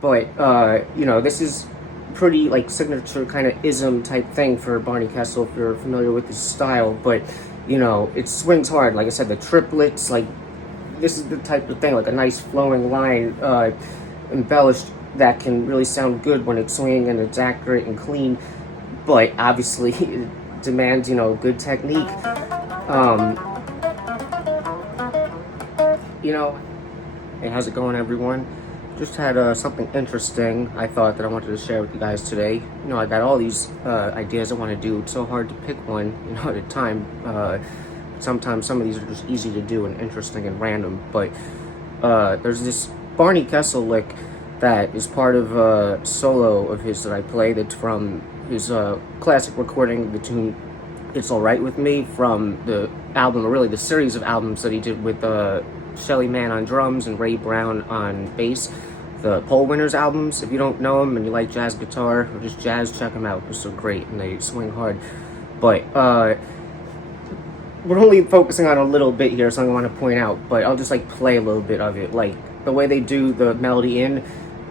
But you know, this is pretty like signature kind of ism type thing for Barney Kessel if you're familiar with his style. But you know, it swings hard. Like I said, the triplets, like this is the type of thing, like a nice flowing line, embellished, that can really sound good when it's swinging and it's accurate and clean. But obviously, it demands, you know, good technique. You know, hey, how's it going, everyone? Just had something interesting I thought that I wanted to share with you guys today. You know, I got all these ideas I want to do. It's so hard to pick one, you know, at a time. Sometimes some of these are just easy to do and interesting and random. But there's this Barney Kessel lick that is part of a solo of his that I play. That's from his classic recording, the tune "It's Alright With Me," from the album, or really the series of albums that he did with Shelly Manne on drums and Ray Brown on bass, the Poll Winners albums. If you don't know them and you like jazz guitar or just jazz, check them out. They're so great and they swing hard. But we're only focusing on a little bit here, something I want to point out, but I'll just like play a little bit of it. Like the way they do the melody in,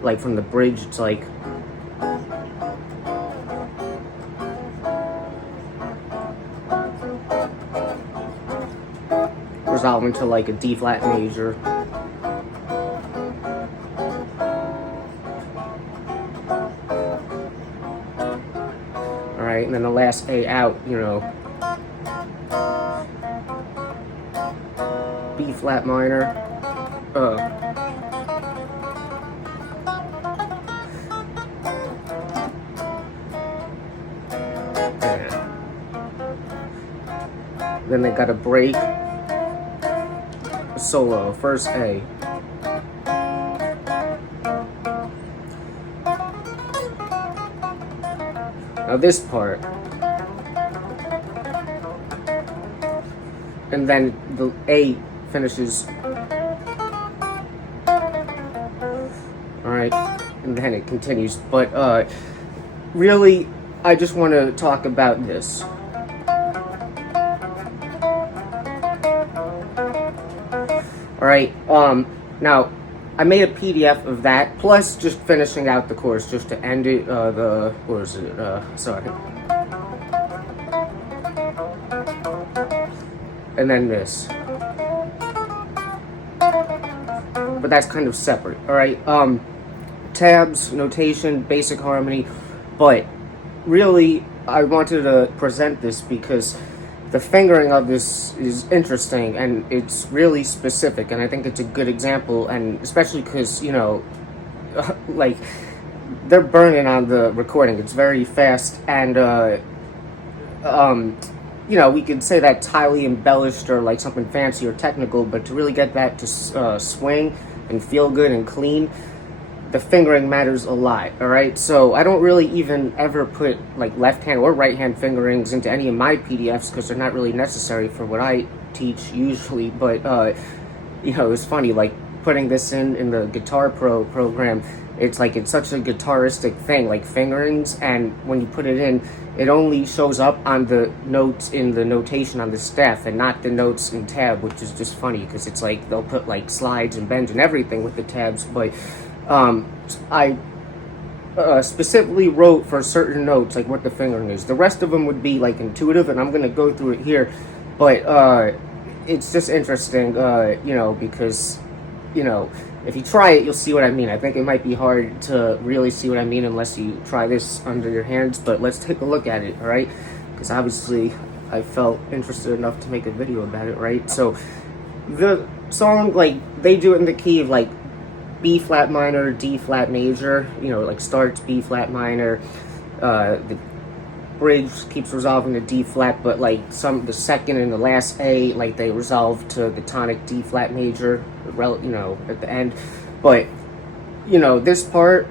like from the bridge, it's like resolve into like a D flat major. Alright, and then the last A out, you know, B flat minor, then they got a break, a solo, first A. Now this part, and then the A finishes, alright, and then it continues. But really, I just want to talk about this. Alright, now, I made a PDF of that, plus just finishing out the course, just to end it, what is it, sorry. And then this. But that's kind of separate, alright? Tabs, notation, basic harmony, but really, I wanted to present this because the fingering of this is interesting and it's really specific, and I think it's a good example, and especially because, you know, like, they're burning on the recording. It's very fast, and you know, we could say that's highly embellished or like something fancy or technical, but to really get that to swing and feel good and clean, the fingering matters a lot, alright? So I don't really even ever put like left hand or right hand fingerings into any of my PDFs because they're not really necessary for what I teach usually. But you know, it's funny, like putting this in the Guitar Pro program, it's like it's such a guitaristic thing, like fingerings, and when you put it in, it only shows up on the notes in the notation on the staff and not the notes in tab, which is just funny because it's like they'll put like slides and bends and everything with the tabs. But I specifically wrote for certain notes like what the fingering is. The rest of them would be like intuitive, and I'm gonna go through it here. But it's just interesting, you know, because, you know, if you try it, you'll see what I mean. I think it might be hard to really see what I mean unless you try this under your hands. But let's take a look at it, all right? Because obviously I felt interested enough to make a video about it, right? So the song, like, they do it in the key of like B flat minor, D flat major, you know, like starts B flat minor, the bridge keeps resolving to D flat, but like the second and the last A, like they resolve to the tonic D flat major, you know, at the end. But, you know, this part,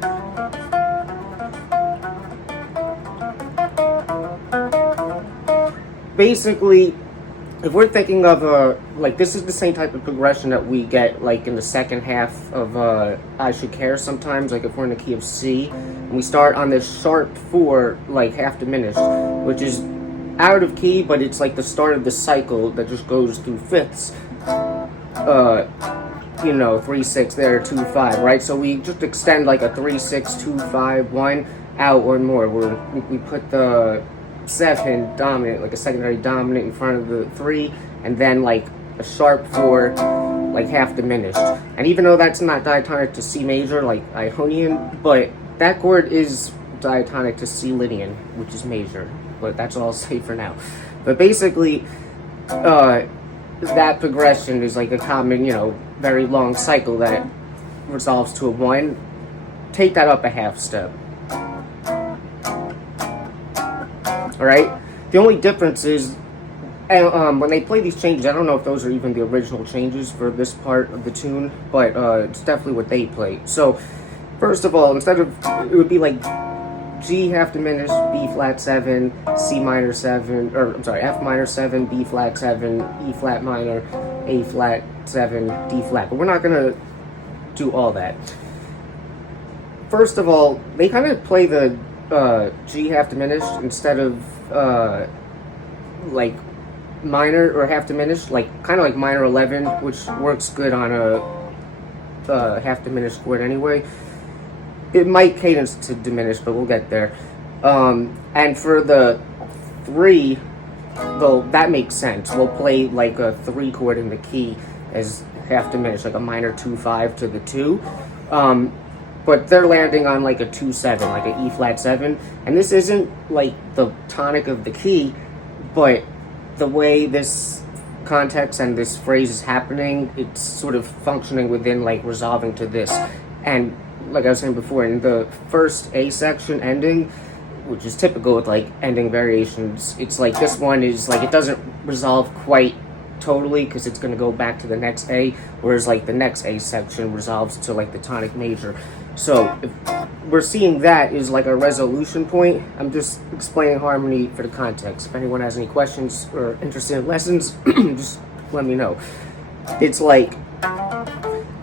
basically, if we're thinking of like, this is the same type of progression that we get like in the second half of I Should Care sometimes, like if we're in the key of C, and we start on this sharp 4, like half diminished, which is out of key, but it's like the start of the cycle that just goes through fifths. you know, 3-6 there, 2-5, right? So we just extend like a 3-6, 2-5, 1 out or more. We put the 7 dominant, like a secondary dominant in front of the 3, and then like a sharp 4, like half diminished. And even though that's not diatonic to C major, like Ionian, but that chord is diatonic to C Lydian, which is major. But that's all I'll say for now. But basically, that progression is like a common, you know, very long cycle that resolves to a 1. Take that up a half step. Alright? The only difference is, when they play these changes, I don't know if those are even the original changes for this part of the tune, but it's definitely what they play. So, first of all, instead of, it would be like G half diminished, B flat 7, C minor 7, or I'm sorry, F minor 7, B flat 7, E flat minor, A flat 7, D flat. But we're not gonna do all that. First of all, they kind of play the G half diminished instead of like minor or half diminished, like kind of like minor 11, which works good on a half diminished chord anyway. It might cadence to diminish, but we'll get there. And for the 3, though, that makes sense. We'll play like a 3 chord in the key as half diminished, like a minor 2-5 to the 2. But they're landing on like a 2-7, like an E flat 7. And this isn't like the tonic of the key, but the way this context and this phrase is happening, it's sort of functioning within like resolving to this. And like I was saying before, in the first A section ending, which is typical with like ending variations, it's like this one is like it doesn't resolve quite totally because it's going to go back to the next A, whereas like the next A section resolves to like the tonic major. So if we're seeing that is like a resolution point. I'm just explaining harmony for the context. If anyone has any questions or interested in lessons, just let me know. It's like,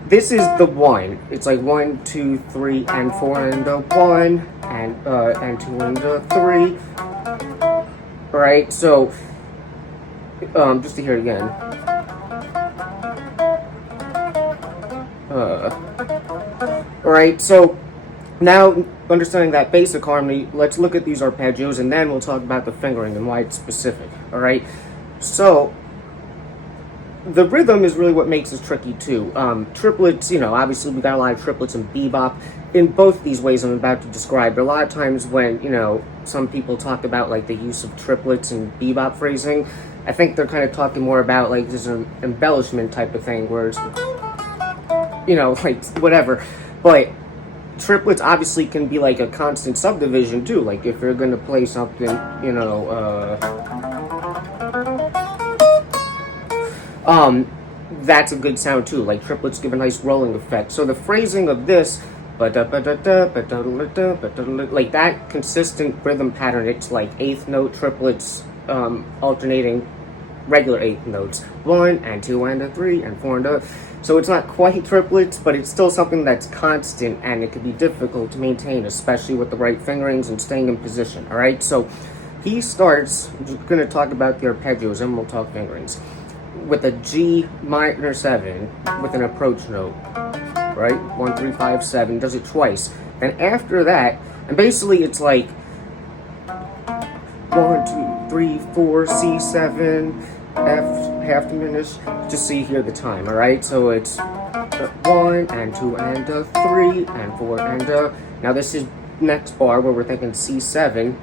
this is the 1. It's like 1, 2, 3, and 4, and a 1, and 2, and a 3. Alright, so, just to hear it again. Alright, so, now, understanding that basic harmony, let's look at these arpeggios, and then we'll talk about the fingering and why it's specific. Alright, so, the rhythm is really what makes this tricky too. Triplets, you know, obviously we got a lot of triplets in bebop. In both these ways I'm about to describe, but a lot of times when, you know, some people talk about like the use of triplets in bebop phrasing, I think they're kind of talking more about like this embellishment type of thing where it's, you know, like whatever. But triplets obviously can be like a constant subdivision too. Like if you're gonna play something, you know, that's a good sound too. Like triplets give a nice rolling effect. So the phrasing of this, like that consistent rhythm pattern, it's like eighth note triplets, alternating regular eighth notes, 1 and 2 and a 3 and 4 and a. So it's not quite triplets, but it's still something that's constant and it can be difficult to maintain, especially with the right fingerings and staying in position. All right, so he starts. We're going to talk about the arpeggios and we'll talk fingerings with a G minor 7 with an approach note, right? 1, 3, 5, 7, does it twice. And after that, and basically it's like 1, 2, 3, 4, C7, F half diminished, just so you hear the time, alright? So it's 1 and 2 and a 3 and 4 and a. Now this is next bar where we're thinking C7.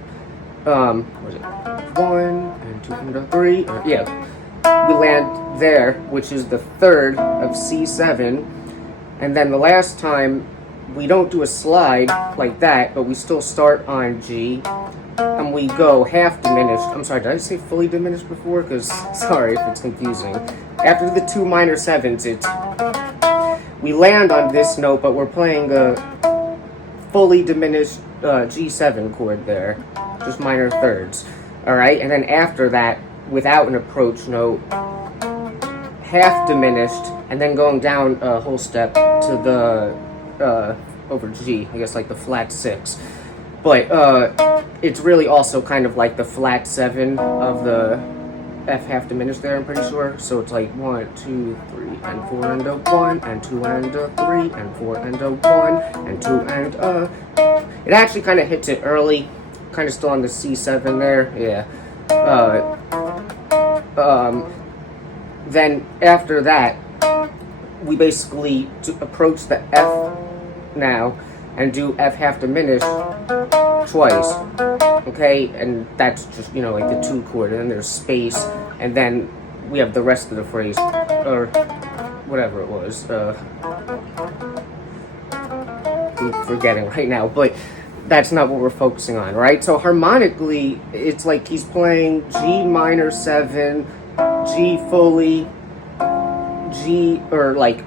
What was it? 1 and 2 and a 3. Yeah. We land there, which is the third of C7, and then the last time we don't do a slide like that, but we still start on G, and we go half diminished. I'm sorry, did I say fully diminished before? Because, sorry if it's confusing. After the 2 minor 7s, it's, we land on this note, but we're playing a fully diminished G7 chord there, just minor thirds, alright? And then after that, without an approach note, half diminished, and then going down a whole step to the over G, I guess like the flat 6. But it's really also kind of like the flat 7 of the F half diminished there, I'm pretty sure. So it's like 1, 2, 3, and 4 and a 1, and 2 and a 3, and 4 and a 1, and 2 and a. It actually kind of hits it early, kind of still on the C7 there, yeah. Then after that, we basically approach the F now and do F half diminished twice, okay? And that's just, you know, like the 2 chord, and then there's space, and then we have the rest of the phrase, or whatever it was. I'm forgetting right now, but that's not what we're focusing on, right? So harmonically, it's like he's playing G minor 7, G fully, G, or like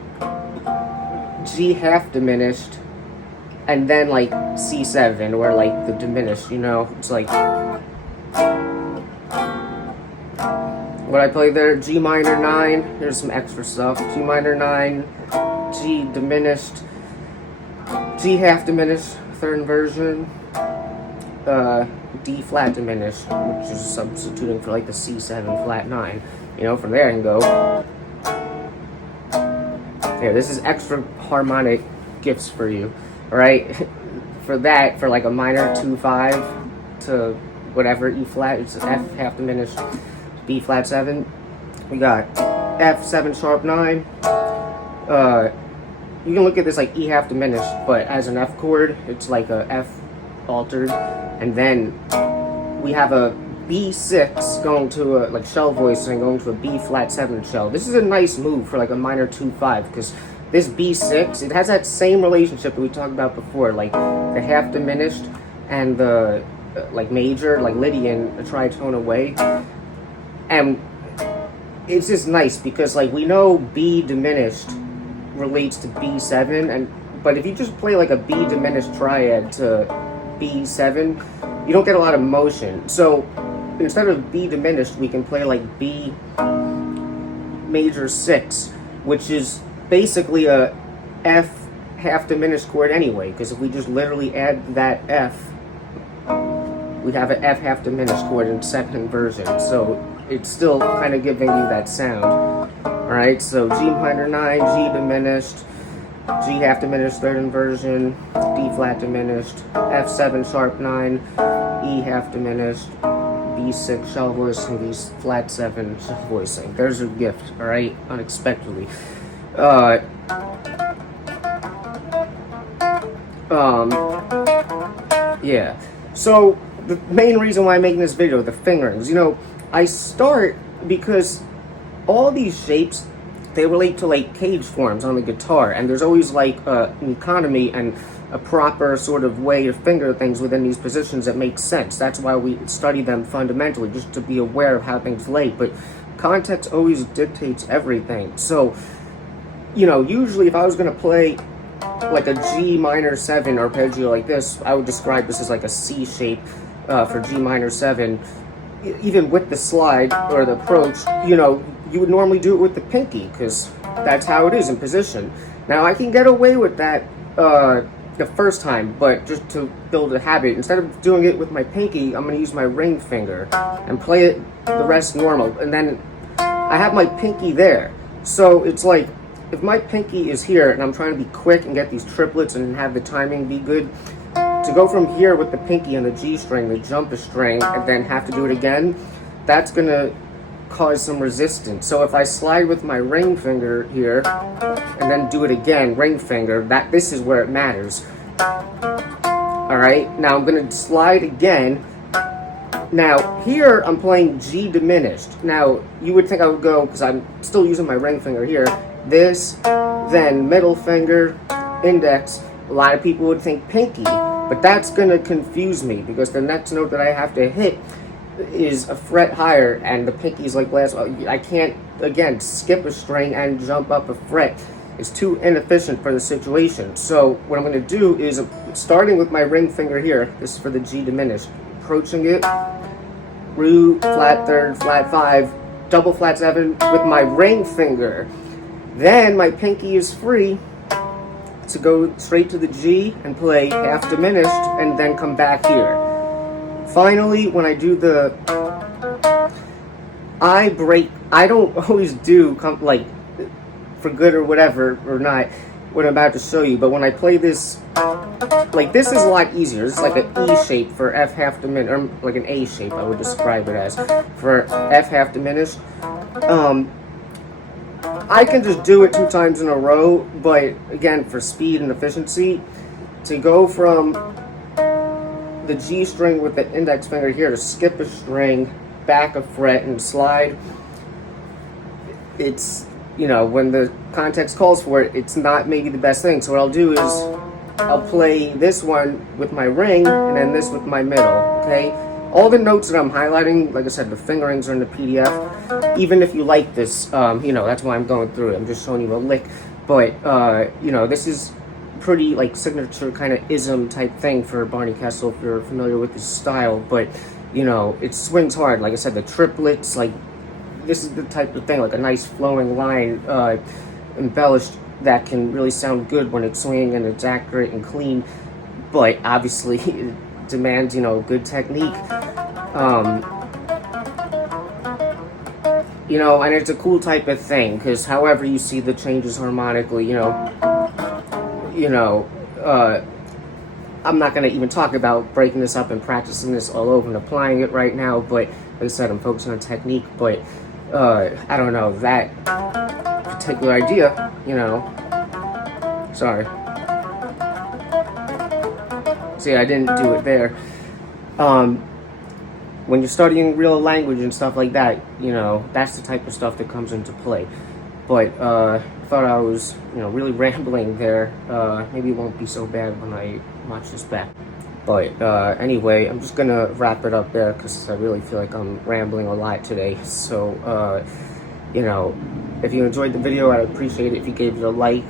G half diminished, and then like C7, or like the diminished, you know? It's like what I played there, G minor 9, here's some extra stuff, G minor 9, G diminished, G half diminished, third inversion, D flat diminished, which is substituting for like the C7 flat 9. You know, from there I can go. Here, this is extra harmonic gifts for you, alright? For that, for like a minor 2-5 to whatever E flat, it's F half diminished, B flat 7. We got F7 sharp 9. You can look at this like E half diminished, but as an F chord, it's like a F altered, and then we have a B6 going to a like shell voicing going to a B flat 7 shell. This is a nice move for like a minor 2-5, because this B6, it has that same relationship that we talked about before, like the half diminished and the like major, like Lydian, a tritone away, and it's just nice because like we know B diminished relates to B7, but if you just play like a B diminished triad to B7, you don't get a lot of motion. So instead of B diminished, we can play like B major 6, which is basically a F half diminished chord anyway, because if we just literally add that F, we'd have an F half diminished chord in second inversion. So it's still kind of giving you that sound. Alright, so G minor 9, G diminished, G half diminished third inversion, D flat diminished, F7 sharp 9, E half diminished, B6 shell voicing, B flat 7 shell voicing. There's your gift, alright, unexpectedly. Yeah. So the main reason why I'm making this video, the fingerings, you know, I start because all these shapes, they relate to like cage forms on the guitar, and there's always like an economy and a proper sort of way to finger things within these positions that makes sense. That's why we study them fundamentally, just to be aware of how things lay. But context always dictates everything. So, you know, usually if I was going to play like a G minor 7 arpeggio like this, I would describe this as like a C shape for G minor 7. Even with the slide or the approach, you know, you would normally do it with the pinky, because that's how it is in position. Now, I can get away with that the first time, but just to build a habit, instead of doing it with my pinky, I'm going to use my ring finger and play it the rest normal. And then I have my pinky there. So it's like, if my pinky is here and I'm trying to be quick and get these triplets and have the timing be good, to go from here with the pinky and the G string, the jump a string, and then have to do it again, that's going to cause some resistance. So if I slide with my ring finger here and then do it again, ring finger, this is where it matters. Alright, now I'm going to slide again. Now here I'm playing G diminished. Now you would think I would go, because I'm still using my ring finger here, this, then middle finger, index. A lot of people would think pinky, but that's going to confuse me, because the next note that I have to hit is a fret higher, and the pinky's like last. I can't, again, skip a string and jump up a fret. It's too inefficient for the situation. So what I'm going to do is, starting with my ring finger here, this is for the G diminished, approaching it, root, flat third, flat 5, double flat 7 with my ring finger. Then my pinky is free to go straight to the G and play half diminished, and then come back here. Finally, when I do the I don't always do like for good or whatever or not what I'm about to show you, but when I play this, like this is a lot easier. It's like an E shape for F half diminished, or like an A shape I would describe it as for F half diminished. I can just do it 2 times in a row, but again, for speed and efficiency, to go from the G string with the index finger here to skip a string, back a fret, and slide, it's, you know, when the context calls for it, it's not maybe the best thing. So what I'll do is I'll play this one with my ring and then this with my middle, okay? All the notes that I'm highlighting, like I said, the fingerings are in the PDF. Even if you like this, you know, that's why I'm going through it. I'm just showing you a lick. But, you know, this is pretty, like, signature kind of ism type thing for Barney Kessel, if you're familiar with his style. But, you know, it swings hard. Like I said, the triplets, like, this is the type of thing, like a nice flowing line, embellished, that can really sound good when it's swinging and it's accurate and clean. But, obviously, it demands, you know, good technique. You know, and it's a cool type of thing, because however you see the changes harmonically, you know, I'm not going to even talk about breaking this up and practicing this all over and applying it right now, but like I said, I'm focusing on technique. But I don't know, that particular idea, you know, sorry, see, I didn't do it there. When you're studying real language and stuff like that, you know, that's the type of stuff that comes into play. But I thought I was, you know, really rambling there. Maybe it won't be so bad when I watch this back. But anyway, I'm just gonna wrap it up there because I really feel like I'm rambling a lot today. So, you know, if you enjoyed the video, I'd appreciate it if you gave it a like.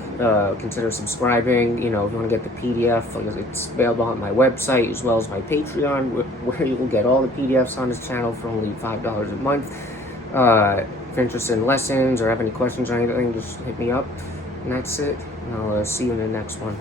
Consider subscribing. You know, if you want to get the PDF, it's available on my website as well as my Patreon, where you will get all the PDFs on this channel for only $5 a month. If you're interested in lessons or have any questions or anything, just hit me up. And that's it. And I'll see you in the next one.